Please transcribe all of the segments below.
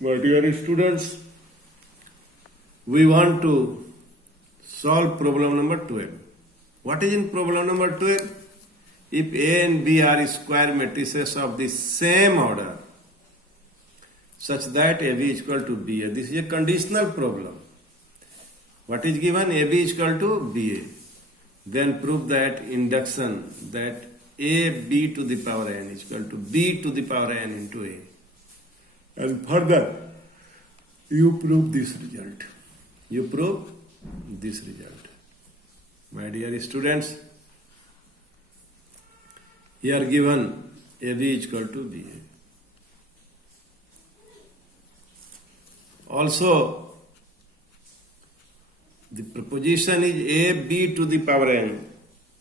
My dear students, we want to solve problem number 12. What is in problem number 12? If A and B are square matrices of the same order, such that AB is equal to BA. This is a conditional problem. What is given? AB is equal to BA. Then prove that induction that AB to the power n is equal to B to the power n into A. And further, you prove this result. You prove this result. My dear students, here given AB is equal to BA. Also, the proposition is AB to the power n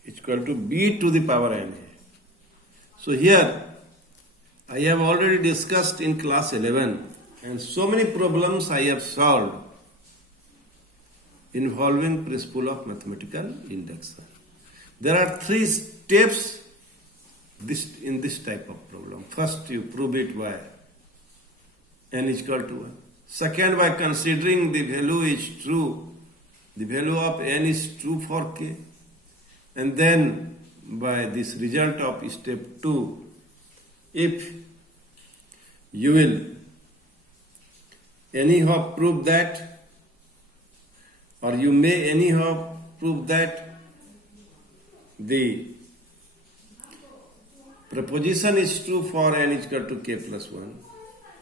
is equal to B to the power n. So here, I have already discussed in class 11 and so many problems I have solved involving principle of mathematical induction. There are 3 steps in this type of problem. First, you prove it by n is equal to 1. Second, by considering the value is true, the value of n is true for k. And then by this result of step 2, if you will anyhow prove that, or you may anyhow prove that the proposition is true for n is equal to k plus 1,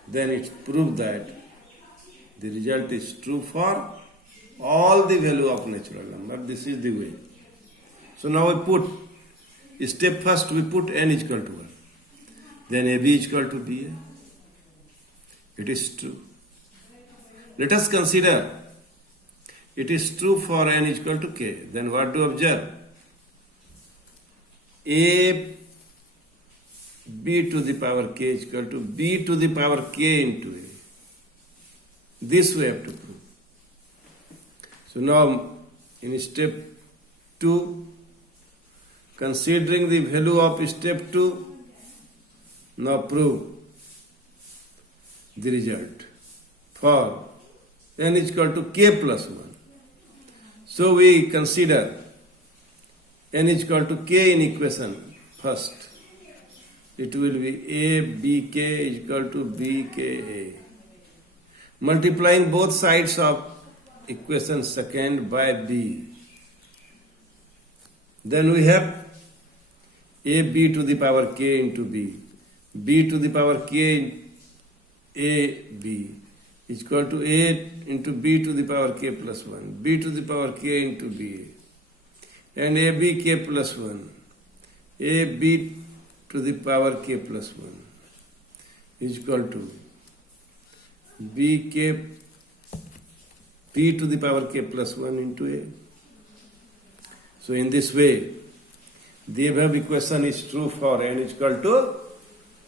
then it's proved that the result is true for all the value of natural number. This is the way. So now we put, step first we put n is equal to 1. Then AB is equal to BA. It is true. Let us consider it is true for n is equal to k. Then what do you observe? A B to the power k is equal to B to the power k into A. This we have to prove. So now in step 2, considering the value of step 2, now prove the result for n is equal to k plus 1. So we consider n is equal to k in equation first. It will be A bk is equal to bka. Multiplying both sides of equation second by b. Then we have AB to the power k into b. B to the power k AB is equal to A into B to the power k plus 1. B to the power k into B. And AB k plus 1. AB to the power k plus 1 is equal to BK B to the power k plus 1 into A. So in this way, the above equation is true for n is equal to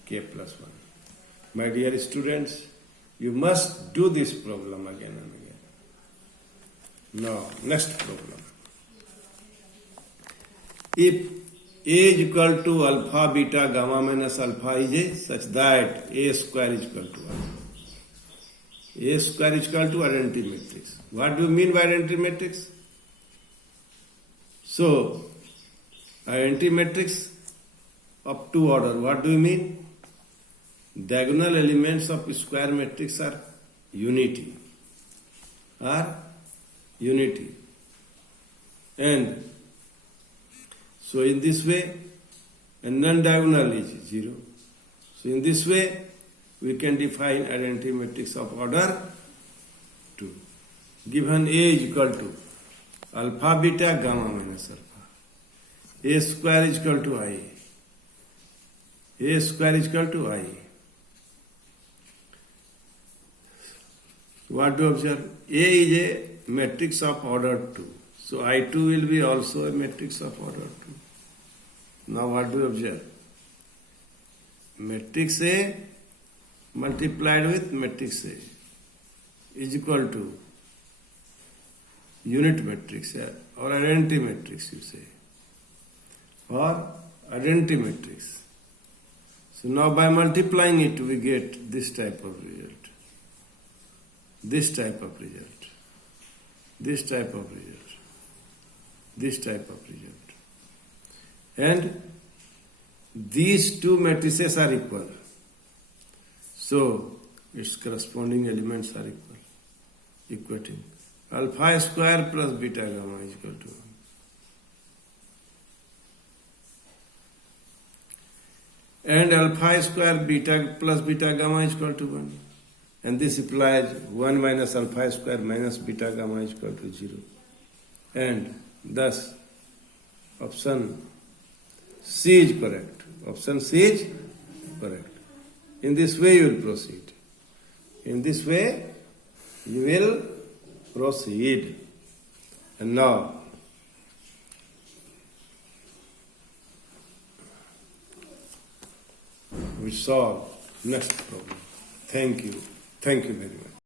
k plus 1. My dear students, you must do this problem again and again. Now, next problem. If A is equal to alpha, beta, gamma minus alpha is A such that A square is equal to 1. A square is equal to identity matrix. What do you mean by identity matrix? So, identity matrix of 2 order. What do you mean? Diagonal elements of square matrix are unity. And so in this way, a non-diagonal is 0. So in this way, we can define identity matrix of order 2. Given A is equal to alpha, beta, gamma minus alpha. A square is equal to I. A square is equal to I. What do you observe? A is a matrix of order 2. So I2 will be also a matrix of order 2. Now what do you observe? Matrix A multiplied with matrix A is equal to unit matrix or identity matrix, you say, or identity matrix. So now by multiplying it we get this type of result. this type of result, this type of result, this type of result. And these two matrices are equal. So its corresponding elements are equal, equating. Alpha square plus beta gamma is equal to 1. And alpha square beta plus beta gamma is equal to 1. And this implies 1 minus alpha square minus beta gamma is equal to 0. And thus option C is correct. Option C is correct. In this way you will proceed. In this way you will proceed. And now we solve next problem. Thank you. Thank you very much.